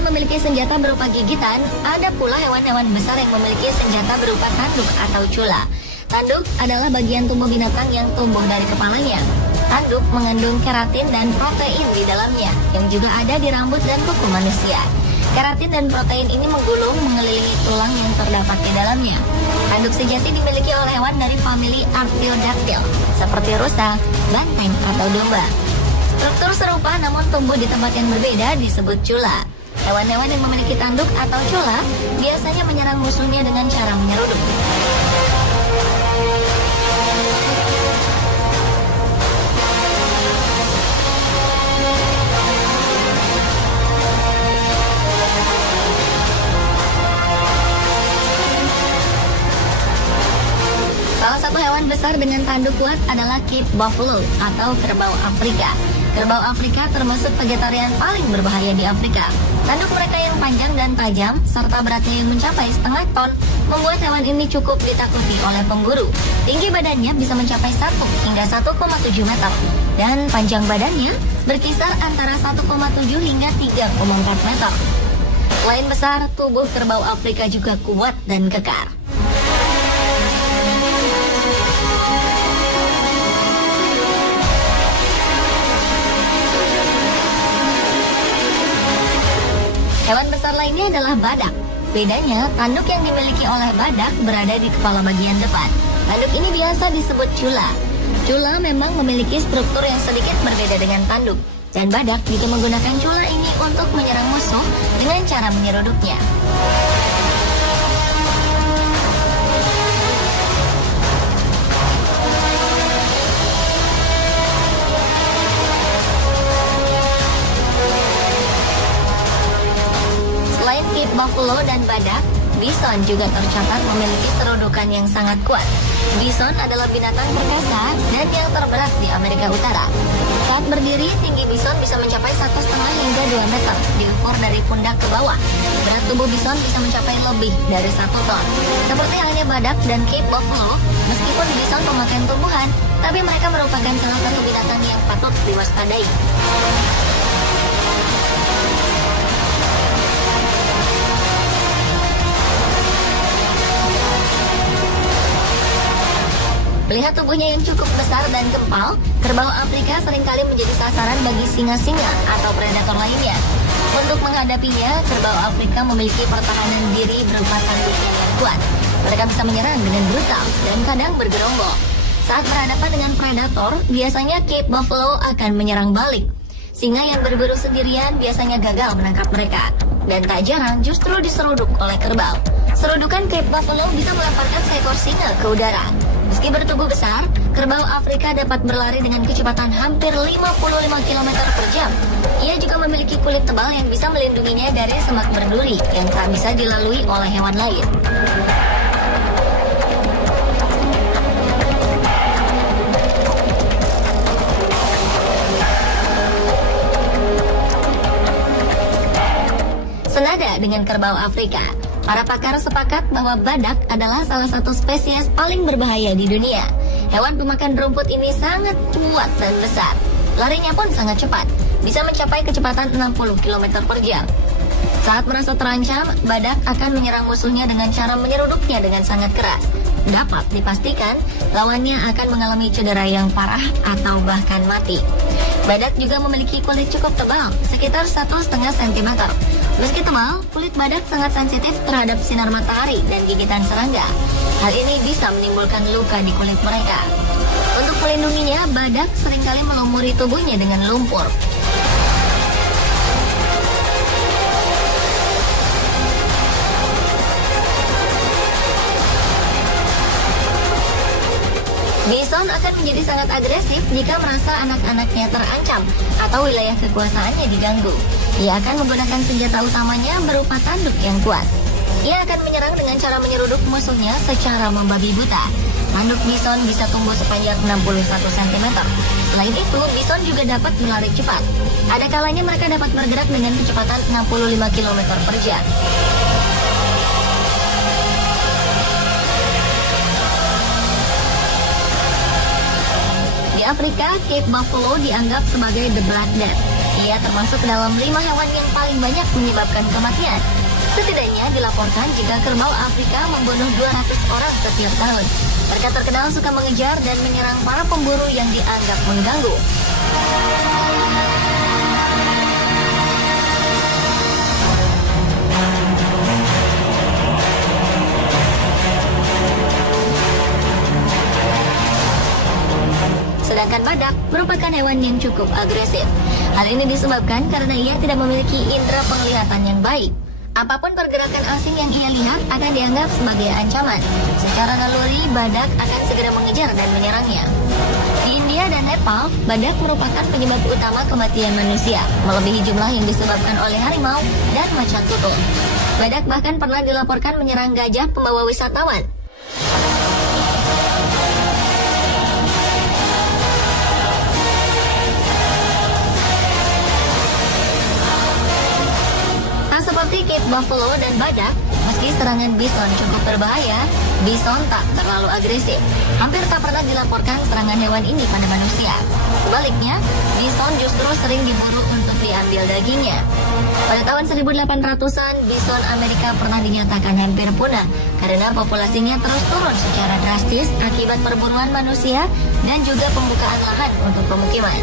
Selain memiliki senjata berupa gigitan, ada pula hewan-hewan besar yang memiliki senjata berupa tanduk atau cula. Tanduk adalah bagian tubuh binatang yang tumbuh dari kepalanya. Tanduk mengandung keratin dan protein di dalamnya, yang juga ada di rambut dan kuku manusia. Keratin dan protein ini menggulung mengelilingi tulang yang terdapat di dalamnya. Tanduk sejati dimiliki oleh hewan dari famili Artiodactyl, seperti rusa, banteng, atau domba. Struktur serupa namun tumbuh di tempat yang berbeda disebut cula. Hewan-hewan yang memiliki tanduk atau cula biasanya menyerang musuhnya dengan cara menyeruduk. Salah satu hewan besar dengan tanduk kuat adalah Cape Buffalo atau kerbau Afrika. Kerbau Afrika termasuk vegetarian paling berbahaya di Afrika. Tanduk mereka yang panjang dan tajam, serta beratnya yang mencapai setengah ton, membuat hewan ini cukup ditakuti oleh pemburu. Tinggi badannya bisa mencapai 1 hingga 1,7 meter, dan panjang badannya berkisar antara 1,7 hingga 3,4 meter. Selain besar, tubuh kerbau Afrika juga kuat dan kekar. Hewan besar lainnya adalah badak. Bedanya, tanduk yang dimiliki oleh badak berada di kepala bagian depan. Tanduk ini biasa disebut cula. Cula memang memiliki struktur yang sedikit berbeda dengan tanduk. Dan badak juga menggunakan cula ini untuk menyerang musuh dengan cara menyeruduknya. Selain Cape Buffalo dan badak, bison juga tercatat memiliki serudukan yang sangat kuat. Bison adalah binatang perkasa dan yang terberat di Amerika Utara. Saat berdiri, tinggi bison bisa mencapai 1,5 hingga 2 meter, diukur dari pundak ke bawah. Berat tubuh bison bisa mencapai lebih dari 1 ton. Seperti halnya badak dan Cape Buffalo, meskipun bison pemakan tumbuhan, tapi mereka merupakan salah satu binatang yang patut diwaspadai. Melihat tubuhnya yang cukup besar dan kempal, kerbau Afrika seringkali menjadi sasaran bagi singa-singa atau predator lainnya. Untuk menghadapinya, kerbau Afrika memiliki pertahanan diri berupa tanduknya yang kuat. Mereka bisa menyerang dengan brutal dan kadang bergerombol. Saat berhadapan dengan predator, biasanya Cape Buffalo akan menyerang balik. Singa yang berburu sendirian biasanya gagal menangkap mereka, dan tak jarang justru diseruduk oleh kerbau. Serudukan Cape Buffalo bisa melemparkan seekor singa ke udara. Meski bertubuh besar, kerbau Afrika dapat berlari dengan kecepatan hampir 55 km per jam. Ia juga memiliki kulit tebal yang bisa melindunginya dari semak berduri yang tak bisa dilalui oleh hewan lain. Senada dengan kerbau Afrika, para pakar sepakat bahwa badak adalah salah satu spesies paling berbahaya di dunia. Hewan pemakan rumput ini sangat kuat dan besar. Larinya pun sangat cepat, bisa mencapai kecepatan 60 km per jam. Saat merasa terancam, badak akan menyerang musuhnya dengan cara menyeruduknya dengan sangat keras. Dapat dipastikan, lawannya akan mengalami cedera yang parah atau bahkan mati. Badak juga memiliki kulit cukup tebal, sekitar 1,5 cm. Meski tebal, kulit badak sangat sensitif terhadap sinar matahari dan gigitan serangga. Hal ini bisa menimbulkan luka di kulit mereka. Untuk melindunginya, badak seringkali melumuri tubuhnya dengan lumpur. Bison akan menjadi sangat agresif jika merasa anak-anaknya terancam atau wilayah kekuasaannya diganggu. Ia akan menggunakan senjata utamanya berupa tanduk yang kuat. Ia akan menyerang dengan cara menyeruduk musuhnya secara membabi buta. Tanduk bison bisa tumbuh sepanjang 61 cm. Selain itu, bison juga dapat berlari cepat. Ada kalanya mereka dapat bergerak dengan kecepatan 65 km per jam. Di Afrika, Cape Buffalo dianggap sebagai the Black Death. Ia termasuk dalam 5 hewan yang paling banyak menyebabkan kematian. Setidaknya dilaporkan jika kerbau Afrika membunuh 200 orang setiap tahun. Mereka terkenal suka mengejar dan menyerang para pemburu yang dianggap mengganggu. Sedangkan badak merupakan hewan yang cukup agresif. Hal ini disebabkan karena ia tidak memiliki indera penglihatan yang baik. Apapun pergerakan asing yang ia lihat akan dianggap sebagai ancaman. Secara naluri, badak akan segera mengejar dan menyerangnya. Di India dan Nepal, badak merupakan penyebab utama kematian manusia, melebihi jumlah yang disebabkan oleh harimau dan macan tutul. Badak bahkan pernah dilaporkan menyerang gajah pembawa wisatawan. Seperti Cape Buffalo dan badak, meski serangan bison cukup berbahaya, bison tak terlalu agresif. Hampir tak pernah dilaporkan serangan hewan ini pada manusia. Sebaliknya, bison justru sering diburu untuk diambil dagingnya. Pada tahun 1800-an, bison Amerika pernah dinyatakan hampir punah karena populasinya terus turun secara drastis akibat perburuan manusia dan juga pembukaan lahan untuk pemukiman.